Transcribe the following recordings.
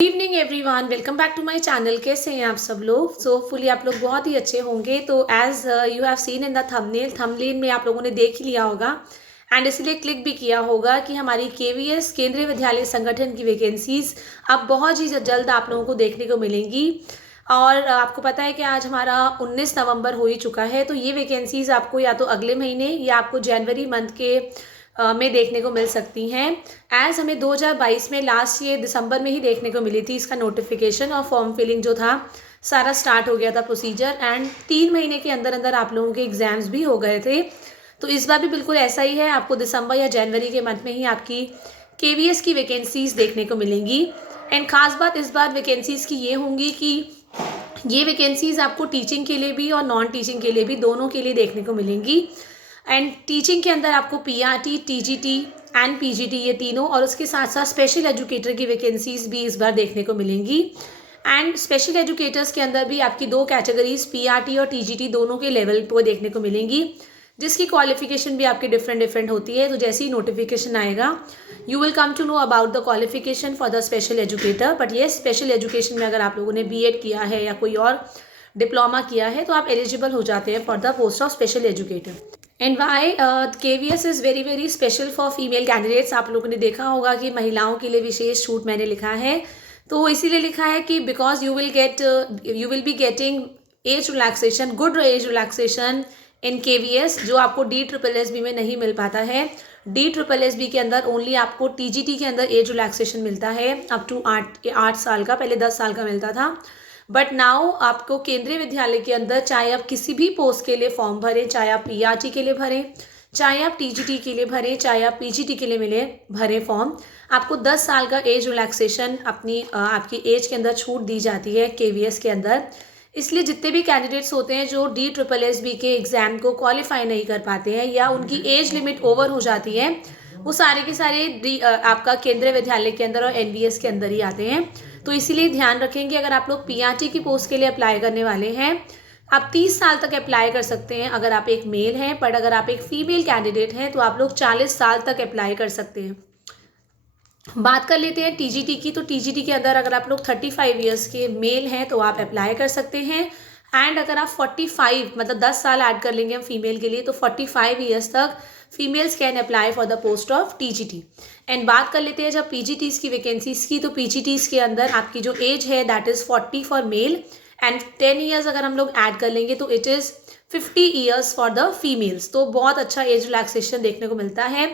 Evening everyone, welcome back to my channel. कैसे हैं आप सब लोग? होपफुली आप लोग बहुत ही अच्छे होंगे। तो as you have seen in the thumbnail में आप लोगों ने देख ही लिया होगा एंड इसलिए क्लिक भी किया होगा कि हमारी केवीएस केंद्रीय विद्यालय संगठन की वैकेंसीज अब बहुत ही जल्द आप लोगों को देखने को मिलेंगी। और आपको पता है कि आज हमारा 19 नवंबर हो ही चुका है। तो ये वैकेंसीज आपको या तो अगले महीने या आपको जनवरी मंथ के में देखने को मिल सकती हैं। एज हमें 2022 में लास्ट ईयर दिसंबर में ही देखने को मिली थी इसका नोटिफिकेशन, और फॉर्म फिलिंग जो था सारा स्टार्ट हो गया था प्रोसीजर, एंड 3 महीने के अंदर अंदर आप लोगों के एग्जाम्स भी हो गए थे। तो इस बार भी बिल्कुल ऐसा ही है, आपको दिसंबर या जनवरी के मंथ में ही आपकी केवीएस की वैकेंसीज देखने को मिलेंगी। एंड खास बात इस बार वैकेंसीज की ये होंगी कि ये वैकेंसीज आपको टीचिंग के लिए भी और नॉन टीचिंग के लिए भी, दोनों के लिए देखने को मिलेंगी। एंड टीचिंग के अंदर आपको पीआरटी, टीजीटी एंड पीजीटी ये तीनों, और उसके साथ साथ स्पेशल एजुकेटर की वैकेंसीज भी इस बार देखने को मिलेंगी। एंड स्पेशल एजुकेटर्स के अंदर भी आपकी 2 कैटेगरीज पीआरटी और टीजीटी दोनों के लेवल पर देखने को मिलेंगी, जिसकी क्वालिफिकेशन भी आपकी डिफरेंट होती है। तो जैसे ही नोटिफिकेशन आएगा you will come to know about the qualification for the special educator. But ये स्पेशल एजुकेशन में अगर आप लोगों ने बीएड किया है या कोई और डिप्लोमा किया है तो आप एलिजिबल हो जाते हैं for the post of special educator. And why KVS is very very special for female candidates. आप लोगों ने देखा होगा कि महिलाओं के लिए विशेष छूट मैंने लिखा है, तो इसीलिए लिखा है कि because you will be getting age relaxation, good age relaxation in KVS, जो आपको DSSB में नहीं मिल पाता है। DSSB के अंदर ओनली आपको टीजीटी के अंदर एज रिलैक्सेशन मिलता है अप टू 8 साल का, पहले 10 साल का मिलता था। बट नाउ आपको केंद्रीय विद्यालय के अंदर चाहे आप किसी भी पोस्ट के लिए फॉर्म भरें, चाहे आप पीआरटी के लिए भरें, चाहे आप टीजीटी के लिए भरें, चाहे आप पीजीटी के लिए भरें फॉर्म, आपको 10 साल का एज रिलैक्सेशन आपकी एज के अंदर छूट दी जाती है केवीएस के अंदर। इसलिए जितने भी कैंडिडेट्स होते हैं जो DSSB के एग्ज़ाम को क्वालिफाई नहीं कर पाते हैं या उनकी एज लिमिट ओवर हो जाती है, वो सारे के सारे आपका केंद्रीय विद्यालय के अंदर और एनवीएस के अंदर ही आते हैं। तो इसीलिए ध्यान रखेंगे, अगर आप लोग पीआरटी की पोस्ट के लिए अप्लाई करने वाले हैं, आप 30 साल तक अप्लाई कर सकते हैं अगर आप एक मेल हैं, बट अगर आप एक फीमेल कैंडिडेट हैं तो आप लोग 40 साल तक अप्लाई कर सकते हैं। बात कर लेते हैं टीजीटी की। तो टीजीटी के अंदर अगर आप लोग 35 ईयर्स के मेल हैं तो आप अप्लाई कर सकते हैं। एंड अगर आप 45 मतलब 10 साल ऐड कर लेंगे हम फीमेल के लिए, तो 45 ईयर्स तक females can apply for the post of TGT. And बात कर लेते हैं जब पीजीटीज़ की वैकेंसीज की, तो पीजीटीज़ के अंदर आपकी जो एज है that is 40 for male and 10 years अगर हम लोग ऐड कर लेंगे तो it is 50 years for the females. तो बहुत अच्छा एज रिलैक्सेशन देखने को मिलता है।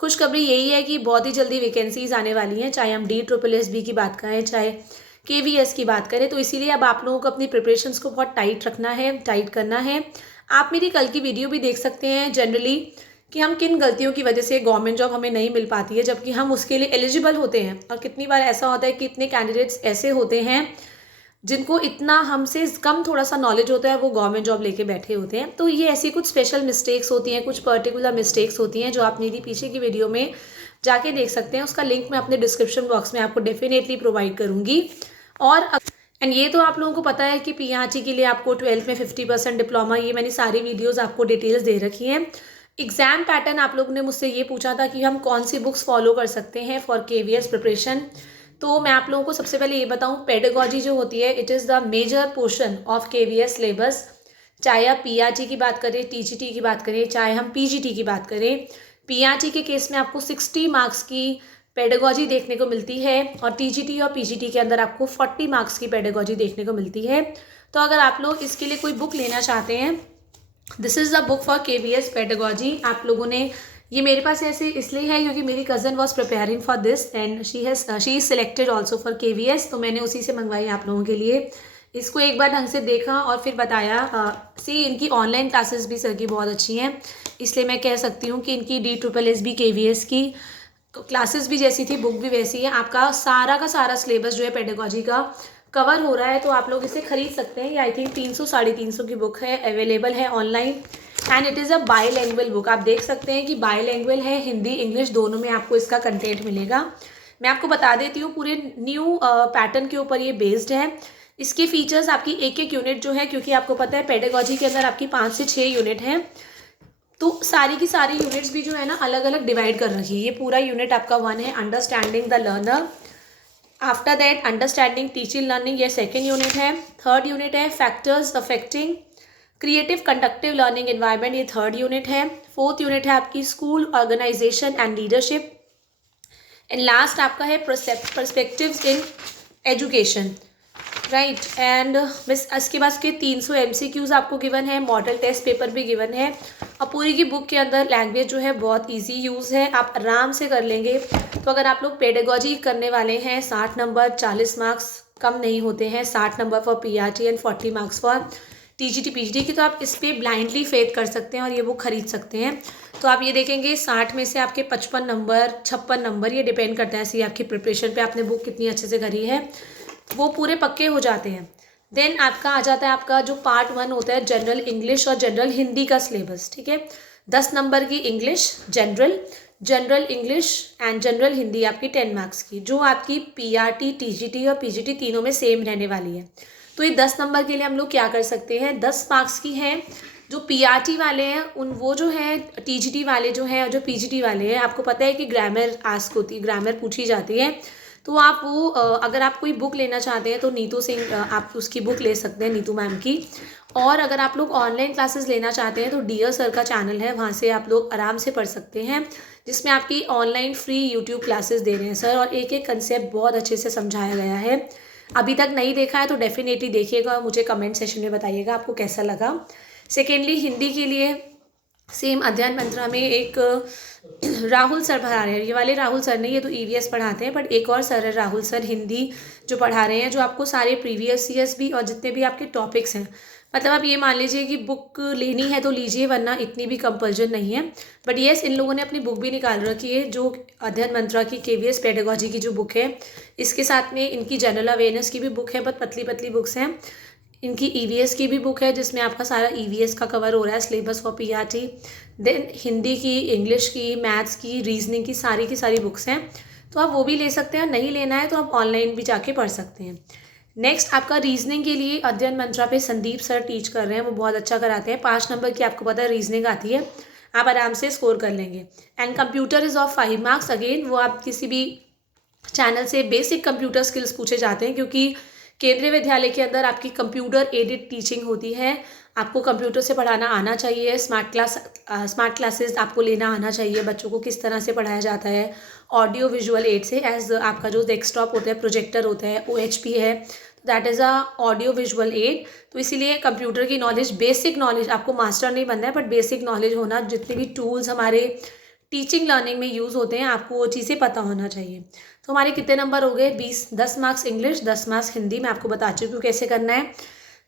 खुशखबरी यही है कि बहुत ही जल्दी वैकेंसीज आने वाली हैं, चाहे हम DSSB की बात करें, चाहे केवीएस की बात करें। तो इसीलिए अब आप लोगों को अपनी प्रिपरेशंस को बहुत टाइट रखना है, टाइट करना है। आप मेरी कल की वीडियो भी देख सकते हैं जनरली कि हम किन गलतियों की वजह से गवर्नमेंट जॉब हमें नहीं मिल पाती है जबकि हम उसके लिए एलिजिबल होते हैं। और कितनी बार ऐसा होता है कि इतने कैंडिडेट्स ऐसे होते हैं जिनको इतना हमसे कम थोड़ा सा नॉलेज होता है, वो गवर्नमेंट जॉब लेके बैठे होते हैं। तो ये ऐसी कुछ स्पेशल मिस्टेक्स होती हैं, कुछ पर्टिकुलर मिस्टेक्स होती हैं जो आप मेरी पीछे की वीडियो में जाके देख सकते हैं। उसका लिंक मैं अपने डिस्क्रिप्शन बॉक्स में आपको डेफिनेटली प्रोवाइड करूँगी। और एंड ये तो आप लोगों को पता है कि पीआरटी के लिए आपको 12th में 50% डिप्लोमा, ये मैंने सारी वीडियोज़ आपको डिटेल्स दे रखी हैं। एग्ज़ाम पैटर्न आप लोगों ने मुझसे ये पूछा था कि हम कौन सी बुक्स फॉलो कर सकते हैं फॉर केवीएस प्रिपरेशन। तो मैं आप लोगों को सबसे पहले ये बताऊं, पेडागोजी जो होती है it is the major portion of KVS syllabus. चाहे आप पीआरटी की बात करें, टीजीटी की बात करें, चाहे हम पीजीटी की बात करें, पीआरटी के केस में आपको 60 मार्क्स की पेडागोजी देखने को मिलती है और टीजीटी और पीजीटी के अंदर आपको 40 मार्क्स की पेडागोजी देखने को मिलती है। तो अगर आप लोग इसके लिए कोई बुक लेना चाहते हैं, this is the book for KVS pedagogy. आप लोगों ने, ये मेरे पास ऐसे इसलिए है क्योंकि मेरी cousin was preparing for this and she is selected also for KVS, तो मैंने उसी से मंगवाई आप लोगों के लिए। इसको एक बार ढंग से देखा और फिर बताया। इनकी ऑनलाइन क्लासेस भी सर की बहुत अच्छी हैं, इसलिए मैं कह सकती हूँ कि इनकी DSSB KVS की क्लासेस भी जैसी थी, बुक भी वैसी है। आपका सारा का सारा सिलेबस जो है पेडागोजी का कवर हो रहा है, तो आप लोग इसे खरीद सकते हैं। ये आई थिंक 300 350 की बुक है, अवेलेबल है online and it is a bilingual book. आप देख सकते हैं कि बाईलैंग्वेज है, हिंदी इंग्लिश दोनों में आपको इसका कंटेंट मिलेगा। मैं आपको बता देती हूँ, पूरे न्यू पैटर्न के ऊपर ये बेस्ड है। इसके फीचर्स आपकी एक एक यूनिट जो है, क्योंकि आपको पता है पेडागोजी के अंदर आपकी 5 से 6 यूनिट हैं, तो सारी की सारी यूनिट्स भी जो है ना अलग अलग डिवाइड कर रखी है। ये पूरा यूनिट आपका 1 है, understanding the learner. After that understanding teaching learning, ये सेकेंड यूनिट है। थर्ड यूनिट है factors affecting creative conductive learning environment, ये थर्ड यूनिट है। फोर्थ यूनिट है आपकी school organisation and leadership. And last आपका है perspectives in education, right. And miss इसके बाद के 300 MCQs आपको गिवन है, मॉडल टेस्ट पेपर भी गिवन है। और पूरी की बुक के अंदर लैंग्वेज जो है बहुत इजी यूज़ है, आप आराम से कर लेंगे। तो अगर आप लोग पेडागोजी करने वाले हैं 60 नंबर, 40 मार्क्स कम नहीं होते हैं, 60 number for PRT and 40 marks for TGT PGT की, तो आप इस पर ब्लाइंडली फेथ कर सकते हैं और ये बुक खरीद सकते हैं। तो आप ये देखेंगे 60 में से आपके 55 नंबर 56 नंबर, ये डिपेंड करता है ऐसी आपकी प्रिपरेशन पे, आपने बुक कितनी अच्छे से करी है, वो पूरे पक्के हो जाते हैं। देन आपका आ जाता है आपका जो पार्ट 1 होता है जनरल इंग्लिश और जनरल हिंदी का सिलेबस, ठीक है। 10 नंबर की English general English and general Hindi आपकी 10 मार्क्स की, जो आपकी PRT TGT और PGT तीनों में सेम रहने वाली है। तो ये 10 नंबर के लिए हम लोग क्या कर सकते हैं, 10 मार्क्स की हैं। जो PRT वाले हैं उन वो जो है, TGT वाले जो हैं और जो PGT वाले हैं, आपको पता है कि ग्रामर आस्क होती है, ग्रामर पूछी जाती है। तो आप वो अगर आप कोई बुक लेना चाहते हैं तो नीतू सिंह आप उसकी बुक ले सकते हैं, नीतू मैम की। और अगर आप लोग ऑनलाइन क्लासेस लेना चाहते हैं तो डियर सर का चैनल है, वहाँ से आप लोग आराम से पढ़ सकते हैं, जिसमें आपकी ऑनलाइन फ्री यूट्यूब क्लासेस दे रहे हैं सर, और एक एक कंसेप्ट बहुत अच्छे से समझाया गया है। अभी तक नहीं देखा है तो डेफिनेटली देखिएगा और मुझे कमेंट सेशन में बताइएगा आपको कैसा लगा। सेकेंडली हिंदी के लिए सेम अध्ययन मंत्रा में एक राहुल सर पढ़ा रहे हैं, ये वाले राहुल सर नहीं, ये तो EVS पढ़ाते हैं, बट एक और सर है राहुल सर हिंदी जो पढ़ा रहे हैं, जो आपको सारे प्रीवियस ईयर्स भी और जितने भी आपके टॉपिक्स हैं, मतलब आप ये मान लीजिए कि बुक लेनी है तो लीजिए, वरना इतनी भी कंपल्जन नहीं है। बट येस, इन लोगों ने अपनी बुक भी निकाल रखी है, जो अध्ययन मंत्रा की KVS पेडागोजी की जो बुक है, इसके साथ में इनकी जनरल अवेयरनेस की भी बुक है, बहुत पतली पतली बुक्स हैं। इनकी EVS की भी बुक है, जिसमें आपका सारा EVS का कवर हो रहा है सिलेबस फॉर PRT। देन हिंदी की, इंग्लिश की, मैथ्स की, रीजनिंग की सारी बुक्स हैं, तो आप वो भी ले सकते हैं। नहीं लेना है तो आप ऑनलाइन भी जाके पढ़ सकते हैं। नेक्स्ट आपका रीजनिंग के लिए अध्ययन मंत्रा पे संदीप सर टीच कर रहे हैं, वो बहुत अच्छा कराते हैं। 5 नंबर की आपको पता है रीजनिंग आती है, आप आराम से स्कोर कर लेंगे। And computer is of 5 marks, again वो आप किसी भी चैनल से बेसिक कंप्यूटर स्किल्स पूछे जाते हैं, क्योंकि केंद्रीय विद्यालय के अंदर आपकी कंप्यूटर एडेड टीचिंग होती है, आपको कंप्यूटर से पढ़ाना आना चाहिए। स्मार्ट क्लासेस आपको लेना आना चाहिए, बच्चों को किस तरह से पढ़ाया जाता है ऑडियो विजुअल एड से, एज आपका जो डेस्कटॉप होता है, प्रोजेक्टर होता है, OHP है, that is a audio visual add. तो इसीलिए कंप्यूटर की नॉलेज, बेसिक नॉलेज, आपको मास्टर नहीं बनना है, बट बेसिक नॉलेज होना, जितने भी टूल्स हमारे टीचिंग लर्निंग में यूज़ होते हैं, आपको वो चीज़ें पता होना चाहिए। तो हमारे कितने नंबर हो गए, 10 मार्क्स इंग्लिश, 10 मार्क्स हिंदी, मैं आपको बता चुकी हूँ कैसे करना है।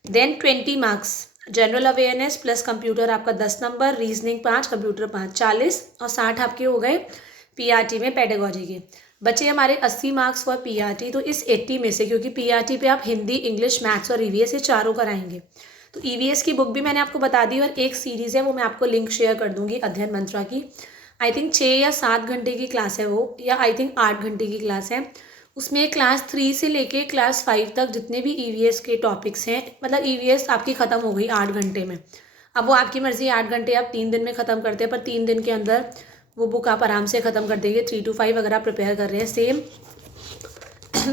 Then 20 marks general awareness plus computer, आपका 10 नंबर, रीजनिंग 5, कंप्यूटर 5, 40, और 60 आपके हो गए PRT में पेडागोजी के। बचे हमारे 80 मार्क्स फॉर PRT। तो इस 80 में से, क्योंकि PRT पे आप हिंदी, इंग्लिश, मैथ्स और EVS ये चारों कराएंगे, तो EVS की बुक भी मैंने आपको बता दी, और एक सीरीज़ है वो मैं आपको लिंक शेयर कर दूंगी अध्ययन मंत्रा की। आई थिंक 6 या 7 घंटे की क्लास है वो, या आई थिंक 8 घंटे की क्लास है। उसमें क्लास 3 से लेके क्लास 5 तक जितने भी EVS के टॉपिक्स हैं, मतलब EVS आपकी ख़त्म हो गई 8 घंटे में। अब वो आपकी मर्ज़ी, 8 घंटे आप 3 दिन में ख़त्म करते हैं, पर 3 दिन के अंदर वो बुक आप आराम से ख़त्म कर देंगे, 3 to 5 अगर आप प्रिपेयर कर रहे हैं। Same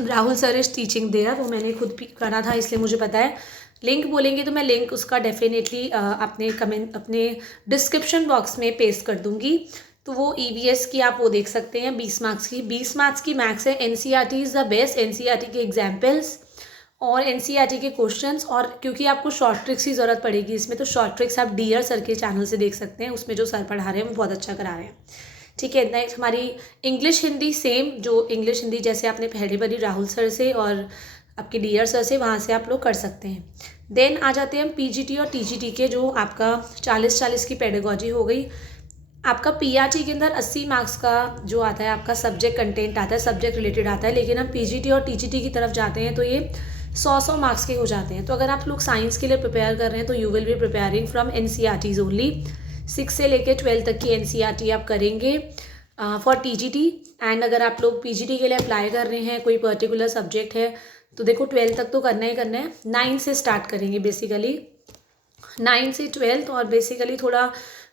Rahul sir is teaching there, वो मैंने खुद भी करा था, इसलिए मुझे पता है। लिंक बोलेंगे तो मैं लिंक उसका डेफिनेटली अपने डिस्क्रिप्शन बॉक्स में पेस्ट कर दूंगी। तो वो EVS की आप वो देख सकते हैं, 20 मार्क्स की। 20 मार्क्स की मैथ्स है, NCERT is the best, NCERT के एग्जाम्पल्स और NCERT के क्वेश्चंस, और क्योंकि आपको शॉर्ट ट्रिक्स की ज़रूरत पड़ेगी इसमें, तो शॉर्ट ट्रिक्स आप डियर सर के चैनल से देख सकते हैं, उसमें जो सर पढ़ा रहे हैं वो बहुत अच्छा करा रहे हैं, ठीक है। नेक्स्ट हमारी इंग्लिश हिंदी, सेम जो इंग्लिश हिंदी जैसे आपने पहली बारी राहुल सर से और आपके डियर सर से, वहाँ से आप लोग कर सकते हैं। देन आ जाते हैं हम PGT और TGT के, जो आपका 40-40 की पेडागोजी हो गई। आपका PRT के अंदर 80 मार्क्स का जो आता है, आपका सब्जेक्ट कंटेंट आता है, सब्जेक्ट रिलेटेड आता है, लेकिन हम PGT और TGT की तरफ जाते हैं तो ये 100 मार्क्स के हो जाते हैं। तो अगर आप लोग साइंस के लिए प्रिपेयर कर रहे हैं तो you will be preparing from NCERTs only. 6 से लेकर 12 तक की NCERT आप करेंगे फॉर TGT। एंड अगर आप लोग PGT के लिए अप्लाई कर रहे हैं, कोई पर्टिकुलर सब्जेक्ट है, तो देखो 12 तक तो करना ही करना है। 9 से स्टार्ट करेंगे बेसिकली, 9 से 12, और बेसिकली थोड़ा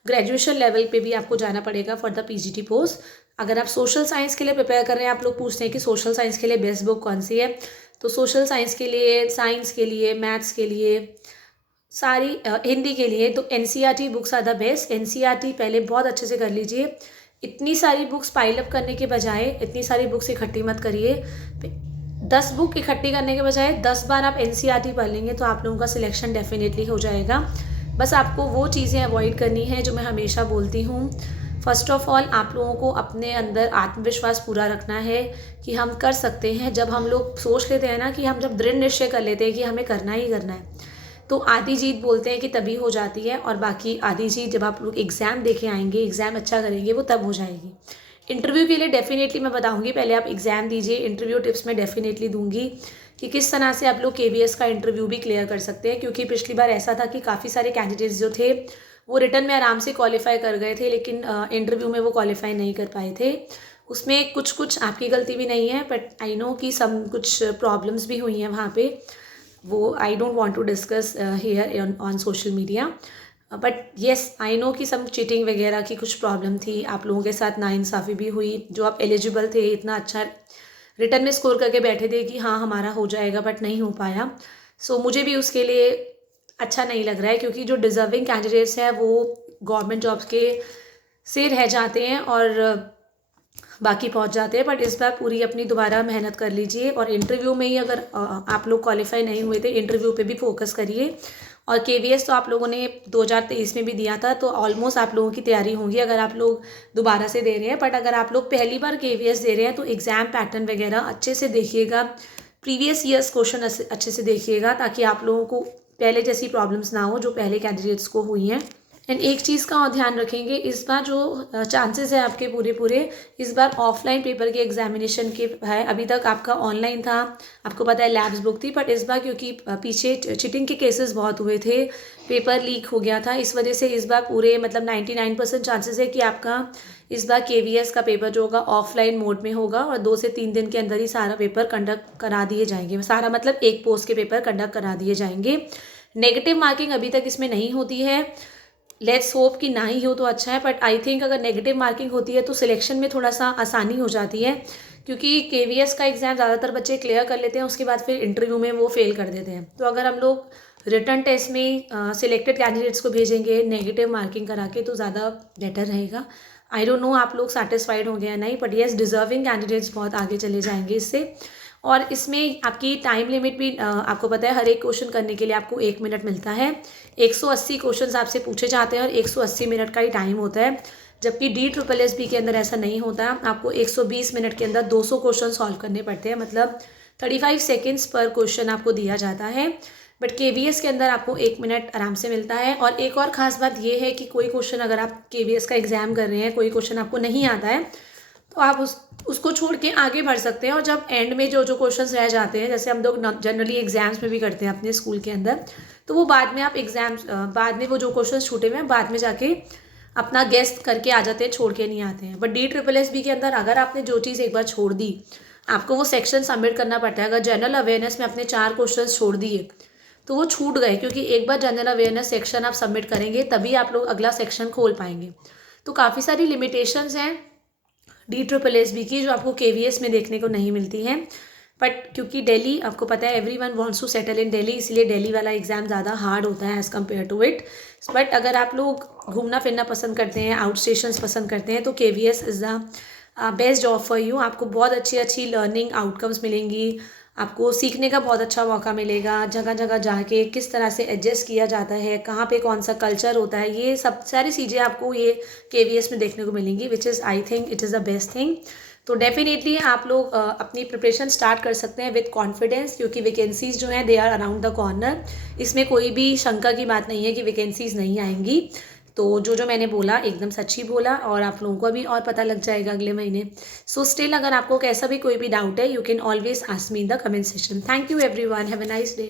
ग्रेजुएशन लेवल पे भी आपको जाना पड़ेगा फॉर द PGT पोस्ट। अगर आप सोशल साइंस के लिए प्रिपेयर कर रहे हैं, आप लोग पूछते हैं कि सोशल साइंस के लिए बेस्ट बुक कौन सी है, तो सोशल साइंस के लिए, साइंस के लिए, मैथ्स के लिए, सारी हिंदी के लिए तो NCERT books are the best. NCERT पहले बहुत अच्छे से कर लीजिए। इतनी सारी बुक्स पाइल अप करने के बजाय इतनी सारी बुक्स इकट्ठी मत करिए। 10 बुक इकट्ठी करने के बजाय 10 बार आप एनसीईआरटी पढ़ लेंगे तो आप लोगों का सिलेक्शन डेफिनेटली हो जाएगा। बस आपको वो चीज़ें अवॉइड करनी है जो मैं हमेशा बोलती हूँ। फर्स्ट ऑफ ऑल आप लोगों को अपने अंदर आत्मविश्वास पूरा रखना है कि हम कर सकते हैं। जब हम लोग सोच लेते हैं ना कि हम जब दृढ़ निश्चय कर लेते हैं कि हमें करना ही करना है, तो आधी जीत बोलते हैं कि तभी हो जाती है, और बाकी आधी जीत जब आप लोग एग्ज़ाम देके आएंगे, एग्ज़ाम अच्छा करेंगे, वो तब हो जाएगी। इंटरव्यू के लिए डेफिनेटली मैं बताऊंगी, पहले आप एग्ज़ाम दीजिए। इंटरव्यू टिप्स मैं डेफिनेटली दूंगी कि किस तरह से आप लोग केवीएस का इंटरव्यू भी क्लियर कर सकते हैं, क्योंकि पिछली बार ऐसा था कि काफ़ी सारे कैंडिडेट्स जो थे वो रिटर्न में आराम से क्वालिफाई कर गए थे, लेकिन इंटरव्यू में वो क्वालिफाई नहीं कर पाए थे। उसमें कुछ कुछ आपकी गलती भी नहीं है, बट आई नो कि सम कुछ प्रॉब्लम्स भी हुई हैं वहाँ पे, वो I don't want to discuss here on social media. But yes I know कि सम चीटिंग वगैरह की कुछ प्रॉब्लम थी, आप लोगों के साथ नाइंसाफ़ी भी हुई। जो आप एलिजिबल थे, इतना अच्छा रिटर्न में स्कोर करके बैठे थे कि हाँ हमारा हो जाएगा, बट नहीं हो पाया। सो मुझे भी उसके लिए अच्छा नहीं लग रहा है, क्योंकि जो डिज़र्विंग कैंडिडेट्स हैं वो गवर्नमेंट जॉब्स के से रह जाते हैं और बाकी पहुंच जाते हैं। बट इस बार पूरी अपनी दोबारा मेहनत कर लीजिए, और इंटरव्यू में ही अगर आप लोग क्वालिफाई नहीं हुए थे, इंटरव्यू पे भी फोकस करिए। और केवीएस तो आप लोगों ने 2023 में भी दिया था, तो ऑलमोस्ट आप लोगों की तैयारी होगी अगर आप लोग दोबारा से दे रहे हैं। बट अगर आप लोग पहली बार केवीएस दे रहे हैं तो एग्ज़ाम पैटर्न वगैरह अच्छे से देखिएगा, प्रीवियस ईयर्स क्वेश्चन अच्छे से देखिएगा, ताकि आप लोगों को पहले जैसी प्रॉब्लम्स ना हो जो पहले कैंडिडेट्स को हुई हैं। एंड एक चीज़ का और ध्यान रखेंगे, इस बार जो चांसेस है आपके पूरे इस बार ऑफलाइन पेपर के एग्जामिनेशन के है। अभी तक आपका ऑनलाइन था, आपको पता है लैब्स बुक थी, बट इस बार क्योंकि पीछे चीटिंग के केसेस बहुत हुए थे, पेपर लीक हो गया था, इस वजह से इस बार पूरे मतलब 99% चांसेस है कि आपका इस बार केवीएस का पेपर जो होगा ऑफलाइन मोड में होगा, और 2 से 3 दिन के अंदर ही सारा पेपर कंडक्ट करा दिए जाएंगे। सारा मतलब एक पोस्ट के पेपर कंडक्ट करा दिए जाएंगे। नेगेटिव मार्किंग अभी तक इसमें नहीं होती है, लेट्स होप कि ना ही हो तो अच्छा है। बट आई थिंक अगर नेगेटिव मार्किंग होती है तो सिलेक्शन में थोड़ा सा आसानी हो जाती है, क्योंकि केवीएस का एग्ज़ाम ज़्यादातर बच्चे क्लियर कर लेते हैं, उसके बाद फिर इंटरव्यू में वो फेल कर देते हैं। तो अगर हम लोग रिटर्न टेस्ट में सिलेक्टेड कैंडिडेट्स को भेजेंगे नेगेटिव मार्किंग करा के, तो ज़्यादा बेटर रहेगा। आई डोंट नो आप लोग सेटिस्फाइड हो गए या नहीं, बट येस डिज़र्विंग कैंडिडेट्स बहुत आगे चले जाएंगे इससे। और इसमें आपकी टाइम लिमिट भी आपको पता है, हर एक क्वेश्चन करने के लिए आपको 1 मिनट मिलता है। 180 क्वेश्चन आपसे पूछे जाते हैं और 180 मिनट का ही टाइम होता है, जबकि DSSS के अंदर ऐसा नहीं होता। आपको 120 मिनट के अंदर 200 क्वेश्चन सॉल्व करने पड़ते हैं, मतलब 35 सेकेंड्स पर क्वेश्चन आपको दिया जाता है। बट केवीएस के अंदर आपको 1 मिनट आराम से मिलता है। और एक और ख़ास बात ये है कि कोई क्वेश्चन अगर आप केवीएस का एग्ज़ाम कर रहे हैं, कोई क्वेश्चन आपको नहीं आता है, तो आप उसको छोड़ के आगे बढ़ सकते हैं। और जब एंड में जो जो क्वेश्चंस रह जाते हैं, जैसे हम लोग जनरली एग्जाम्स में भी करते हैं अपने स्कूल के अंदर, तो वो बाद में आप एग्जाम्स बाद में वो जो क्वेश्चंस छूटे हुए हैं बाद में जाके अपना गेस्ट करके आ जाते हैं, छोड़ के नहीं आते हैं। बट DSSS के अंदर अगर आपने जो चीज़ एक बार छोड़ दी, आपको वो सेक्शन सबमिट करना पड़ता है। अगर जनरल अवेयरनेस में अपने 4 क्वेश्चन छोड़ दिए तो वो छूट गए, क्योंकि एक बार जनरल अवेयरनेस सेक्शन आप सबमिट करेंगे तभी आप लोग अगला सेक्शन खोल पाएंगे। तो काफ़ी सारी लिमिटेशंस हैं DSSS की, जो आपको केवीएस में देखने को नहीं मिलती हैं। बट क्योंकि दिल्ली, आपको पता है everyone wants to settle in Delhi, इसलिए दिल्ली वाला एग्ज़ाम ज़्यादा हार्ड होता है as compare to it. But अगर आप लोग घूमना फिरना पसंद करते हैं, आउट स्टेशंस पसंद करते हैं, तो KVS is the best job for you. आपको बहुत अच्छी अच्छी लर्निंग आउटकम्स मिलेंगी, आपको सीखने का बहुत अच्छा मौका मिलेगा, जगह जगह जाके किस तरह से एडजस्ट किया जाता है, कहाँ पे कौन सा कल्चर होता है, ये सब सारी चीज़ें आपको ये केवीएस में देखने को मिलेंगी, which is I think it is the best thing. तो डेफिनेटली आप लोग अपनी प्रिपरेशन स्टार्ट कर सकते हैं विद कॉन्फिडेंस, क्योंकि वैकेंसीज़ जो हैं they are around the corner. इसमें कोई भी शंका की बात नहीं है कि वैकेंसीज़ नहीं आएंगी। तो जो जो मैंने बोला एकदम सच ही बोला, और आप लोगों को अभी और पता लग जाएगा अगले महीने। सो स्टिल अगर आपको कैसा भी कोई भी डाउट है, you can always ask me in the comment section. Thank you everyone, have a nice day.